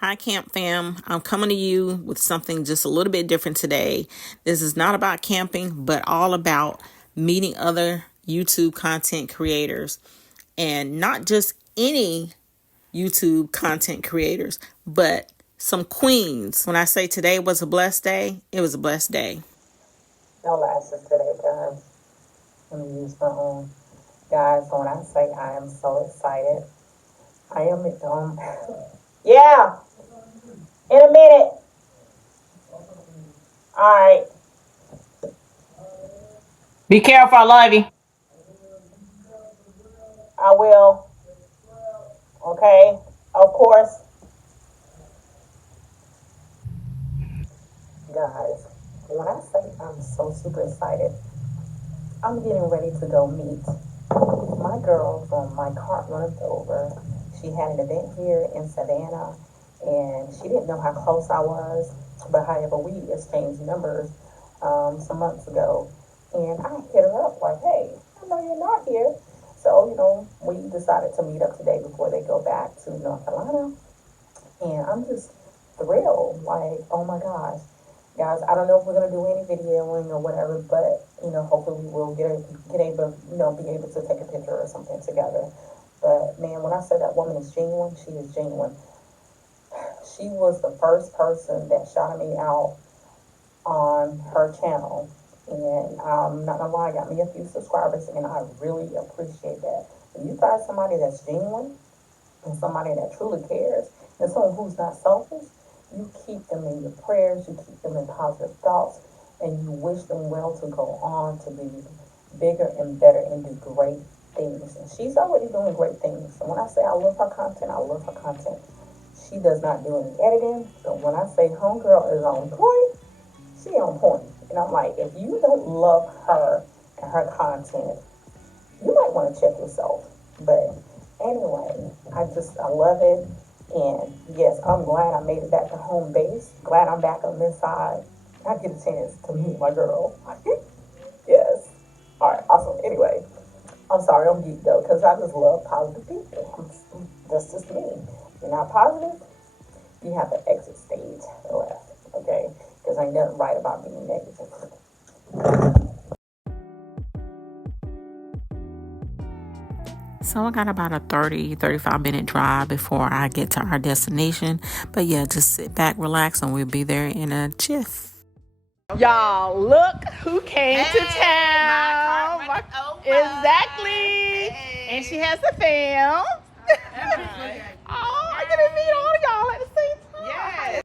Hi, Camp Fam. I'm coming to you with something just a little bit different today. This is not about camping, but all about meeting other YouTube content creators. And not just any YouTube content creators, but some queens. When I say today was a blessed day, it was a blessed day. No lashes today, guys. Let me use my own. Guys, when I say I am so excited, I am, yeah, in a minute. All right. Be careful, I love you. I will. Okay. Of course. Guys, when I say I'm so super excited, I'm getting ready to go meet my girl from My Cart Runneth Over. She had an event here in Savannah, and she didn't know how close I was, but however, we exchanged numbers some months ago, and I hit her up like, hey, I know you're not here. So, we decided to meet up today before they go back to North Carolina, and I'm just thrilled, like, oh my gosh. Guys, I don't know if we're gonna do any videoing or whatever, but hopefully we will get able, be able to take a picture or something together. But man, when I say that woman is genuine, she is genuine. She was the first person that shouted me out on her channel, and I'm not gonna lie, got me a few subscribers, and I really appreciate that. When you find somebody that's genuine and somebody that truly cares, and someone who's not selfish, you keep them in your prayers, you keep them in positive thoughts, and you wish them well to go on to be bigger and better and do great things. And she's already doing great things. So when I say I love her content, I love her content. She does not do any editing, but when I say homegirl is on point, she on point. And I'm like, if you don't love her and her content, you might want to check yourself. But anyway, I love it. And yes, I'm glad I made it back to home base. Glad I'm back on this side. I get a chance to meet my girl. Yes. All right, awesome. Anyway, I'm sorry, I'm geeked though, because I just love positive people. That's just me. If you're not positive, you have to exit stage left, okay? Because ain't nothing right about being negative. So I got about a 35-minute drive before I get to our destination. But yeah, just sit back, relax, and we'll be there in a jiff. Y'all, look who came to town. Exactly. Hey. And she has a fam. Oh, I get to meet all of y'all at the same time. Yes.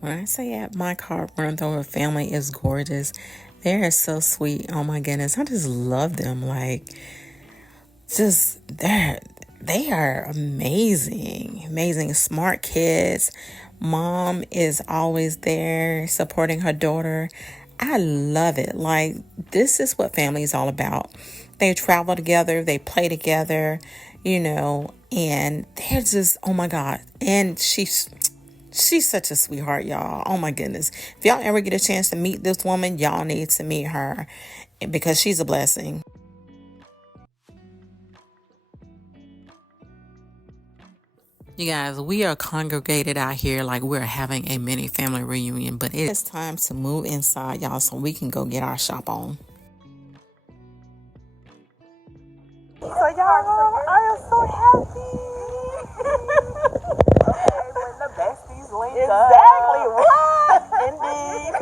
When I say at My Cart Runneth Over family is gorgeous, they are so sweet. Oh my goodness, I just love them. Like, just they are amazing, smart kids. Mom is always there supporting her daughter. I love it. Like, this is what family is all about. They travel together, they play together, and they're just, oh my God. And she's such a sweetheart, y'all. Oh my goodness. If y'all ever get a chance to meet this woman, y'all need to meet her because she's a blessing. You guys, we are congregated out here like we're having a mini family reunion, but it's time to move inside, y'all, so we can go get our shop on. So y'all, I am so happy. When the besties link up. Exactly right. Indeed.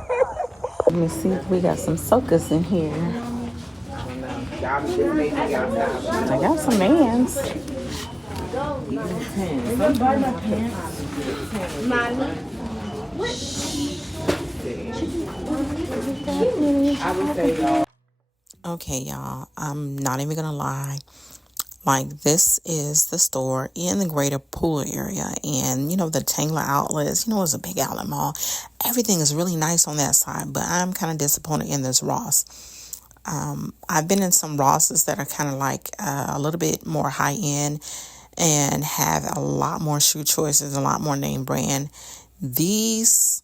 Let me see if we got some soakers in here. I got some Vans. Okay, y'all, I'm not even gonna lie. Like, this is the store in the greater Pool area, and the Tangler outlets, it's a big outlet mall. Everything is really nice on that side, but I'm kind of disappointed in this Ross. I've been in some Rosses that are kind of like a little bit more high end and have a lot more shoe choices, a lot more name brand. These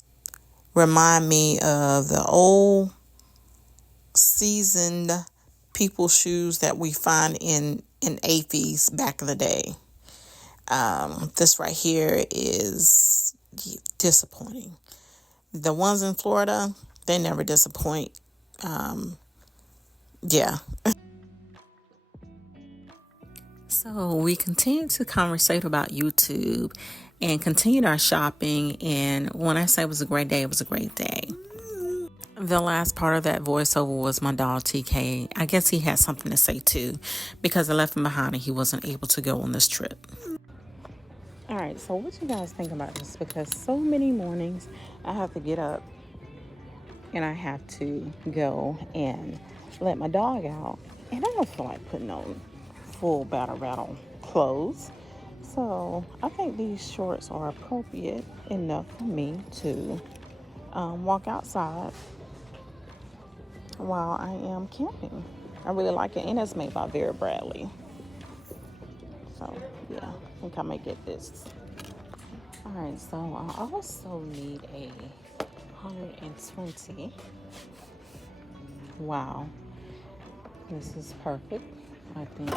remind me of the old seasoned people's shoes that we find in AFES back in the day. This right here is disappointing. The ones in Florida, they never disappoint. Yeah. So we continued to conversate about YouTube and continued our shopping. And when I say it was a great day, it was a great day. The last part of that voiceover was my dog TK. I guess he had something to say too, because I left him behind and he wasn't able to go on this trip. All right, so what you guys think about this? Because so many mornings I have to get up and I have to go and let my dog out. And I don't feel like putting on full battle rattle clothes. So I think these shorts are appropriate enough for me to walk outside while I am camping. I really like it, and it's made by Vera Bradley. So yeah, I think I may get this. All right, so I also need a 120. Wow, this is perfect. I think.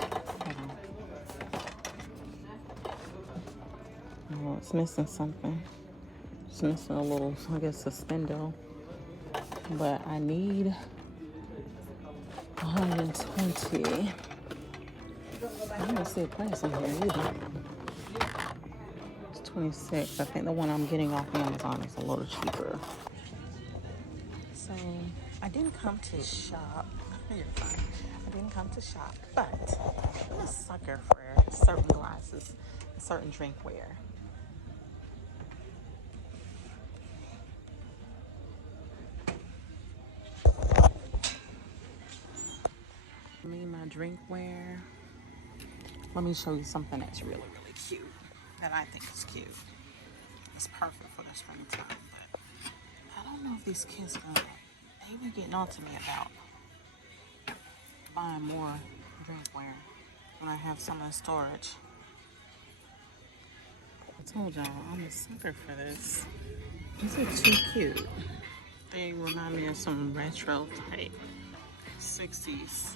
Oh, it's missing something. It's missing a little, I guess, suspendo. But I need 120. I don't see a price in here either. It's 26. I think the one I'm getting off Amazon is a little cheaper. So I didn't come to shop. You're fine. I didn't come to shop, but I'm a sucker for certain glasses and certain drinkware. My drinkware. Let me show you something that's really, really cute. That I think is cute. It's perfect for the springtime, but I don't know if these kids are maybe getting on to me about buying more drinkware when I have some in storage. I told y'all I'm a sucker for this. These are too cute. They remind me of some retro type 60s.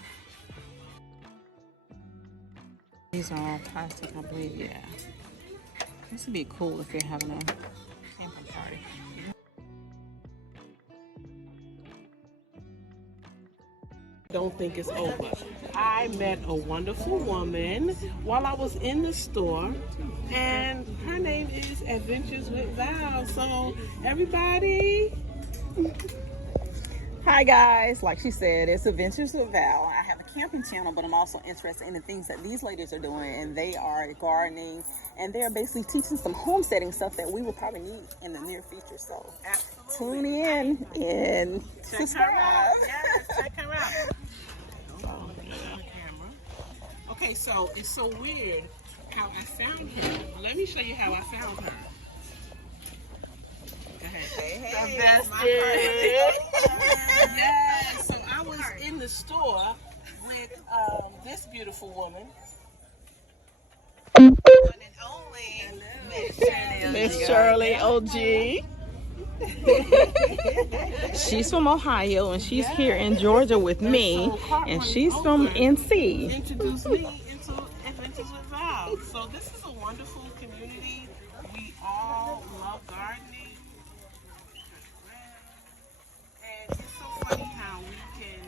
These are all plastic, I believe, yeah. This would be cool if you're having a camping party. Don't think it's over. I met a wonderful woman while I was in the store, and her name is Adventures with Val. So everybody, Hi guys, like she said, it's Adventures with Val. I have a camping channel, but I'm also interested in the things that these ladies are doing, and they are gardening, and they're basically teaching some homesteading stuff that we will probably need in the near future. So tune in and subscribe. yes, check her out. Okay, so it's so weird how I found her. Let me show you how I found her. Go ahead. Hey, the best Yes, so I was in the store with this beautiful woman. One and only Miss Shirley OG. She's from Ohio and she's here in Georgia with me, and she's from NC. Introduced me into Adventures with Val. So this is a wonderful community. We all love gardening. And it's so funny how we can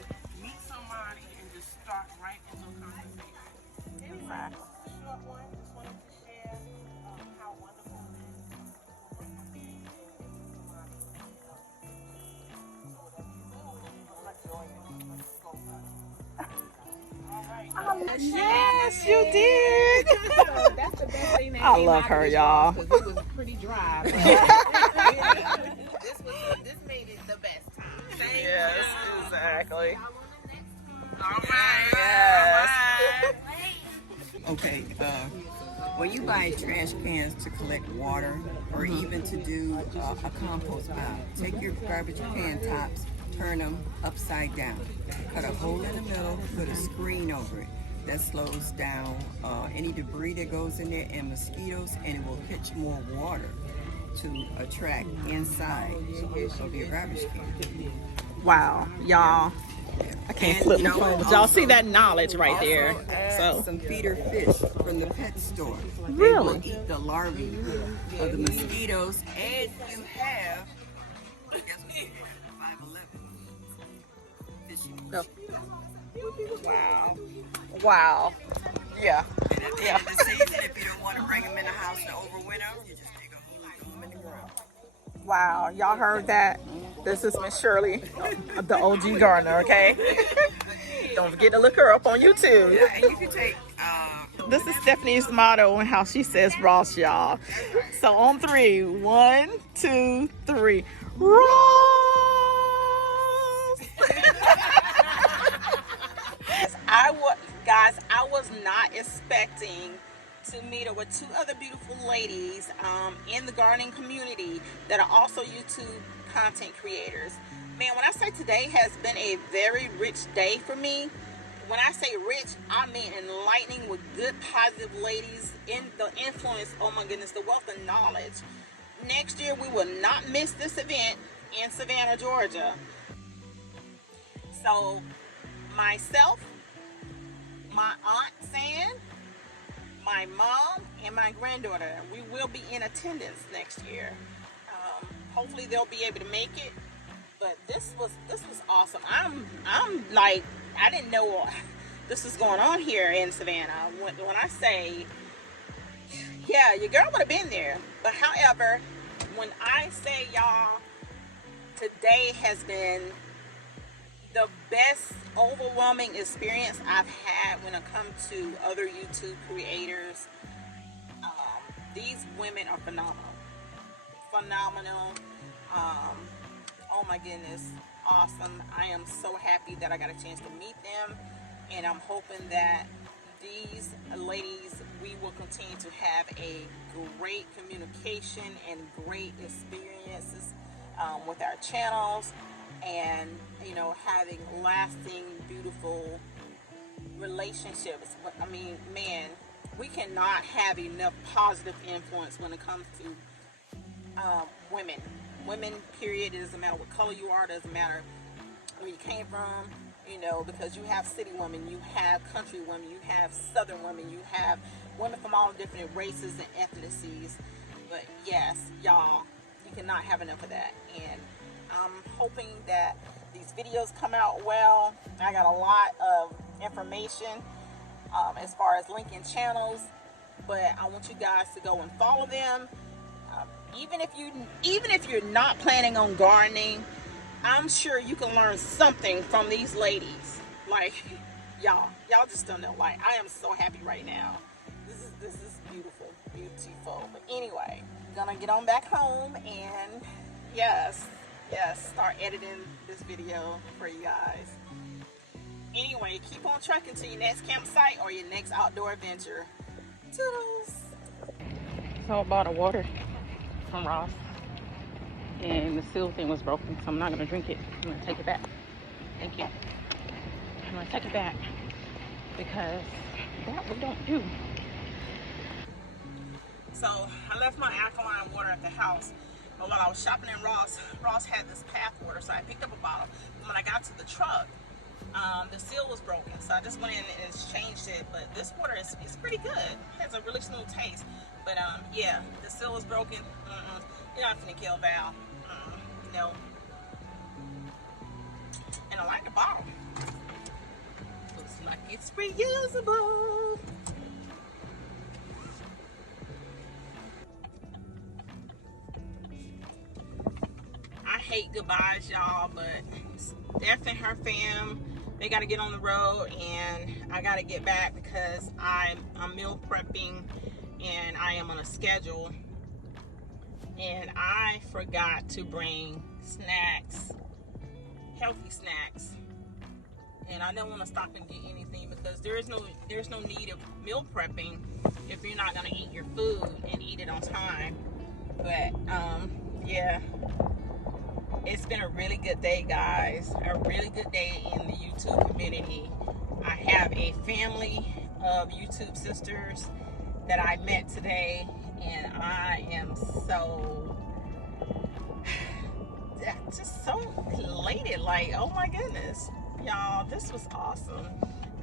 meet somebody and just start right into a conversation. Anyway, short one, just wanted to share how wonderful it is. Yes, you did. So that's the best thing that I came love out her, of this y'all. Because it was pretty dry. But this made it the best time. Yes, exactly. All right. Yes. Okay, when you buy trash cans to collect water or even to do a compost pile, take your garbage can tops, turn them upside down, cut a hole in the middle, put a screen over it. That slows down any debris that goes in there and mosquitoes, and it will pitch more water to attract inside of your garbage can. Wow, y'all. I can't And, flip you the know, phone, but y'all see also- that knowledge right Also there. add So some feeder fish from the pet store. Really? They will eat the larvae of the mosquitoes, and you have, guess what you have? 511 fishing. oh. Wow. Wow. Yeah. And at the end of the season, if you don't want to bring them in the house to overwinter, you just dig a hole and throw them in the ground. Wow. Y'all heard that? This is Miss Shirley, the OG gardener, okay? Don't forget to look her up on YouTube. Yeah, and you can take, This is Stephanie's motto and how she says Ross, y'all. So on 3, 1, 2, 3. Ross! I was not expecting to meet up with 2 other beautiful ladies in the gardening community that are also YouTube content creators. Man, when I say today has been a very rich day for me, when I say rich, I mean enlightening with good, positive ladies in the influence, oh my goodness, the wealth of knowledge. Next year, we will not miss this event in Savannah, Georgia. So, myself, my aunt San, my mom, and my granddaughter, we will be in attendance next year. Hopefully, they'll be able to make it. But this was awesome. I'm like, I didn't know this was going on here in Savannah. When I say, yeah, your girl would have been there. But however, when I say, y'all, today has been the best overwhelming experience I've had when it comes to other YouTube creators. These women are phenomenal. Oh my goodness, awesome. I am so happy that I got a chance to meet them, and I'm hoping that these ladies, we will continue to have a great communication and great experiences with our channels, and you know, having lasting, beautiful relationships. I mean, man, we cannot have enough positive influence when it comes to women, period. It doesn't matter what color you are, it doesn't matter where you came from, you know, because you have city women, you have country women, you have southern women, you have women from all different races and ethnicities. But yes, y'all, you cannot have enough of that. And I'm hoping that these videos come out well. I got a lot of information as far as linking channels, but I want you guys to go and follow them. Even if you're not planning on gardening, I'm sure you can learn something from these ladies. Like, y'all just don't know. Like, I am so happy right now. This is beautiful. But anyway, gonna get on back home and yes, start editing this video for you guys. Anyway, keep on trucking to your next campsite or your next outdoor adventure. Toodles. So I bought a water from Ross, and the seal thing was broken, so I'm not gonna drink it. I'm gonna take it back. Thank you. I'm gonna take it back because that we don't do. So I left my alkaline water at the house, but while I was shopping in Ross had this path water, so I picked up a bottle. And when I got to the truck, the seal was broken, so I just went in and changed it. But this water is pretty good. It has a really smooth taste. But yeah, the seal was broken. You're not finna kill Val. No. And I like the bottle. Looks like it's reusable. I hate goodbyes, y'all, but Steph and her fam, they gotta get on the road, and I gotta get back because I'm meal prepping and I am on a schedule, and I forgot to bring snacks, healthy snacks, and I don't want to stop and get anything because there's no need of meal prepping if you're not gonna eat your food and eat it on time. But yeah, it's been a really good day, guys. A really good day in the YouTube community. I have a family of YouTube sisters that I met today, and I am so just so elated. Like, oh my goodness, y'all, this was awesome.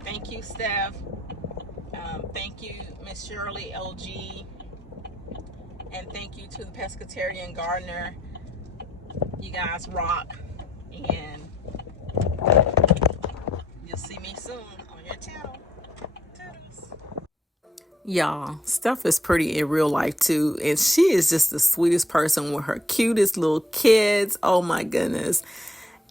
Thank you, Steph. Thank you, Miss Shirley LG, and thank you to the Pescatarian Gardener. You guys rock, and you'll see me soon on your channel. Toodles. Y'all, Steph is pretty in real life too, and she is just the sweetest person with her cutest little kids. Oh my goodness.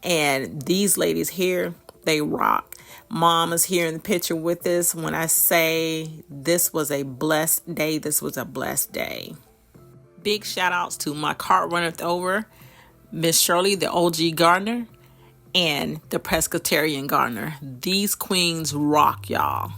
And these ladies here, they rock. Mom is here in the picture with us. When I say this was a blessed day, this was a blessed day. Big shout outs to My Cart Runneth Over, Miss Shirley, the OG gardener, and the Pescatarian gardener. These queens rock, y'all.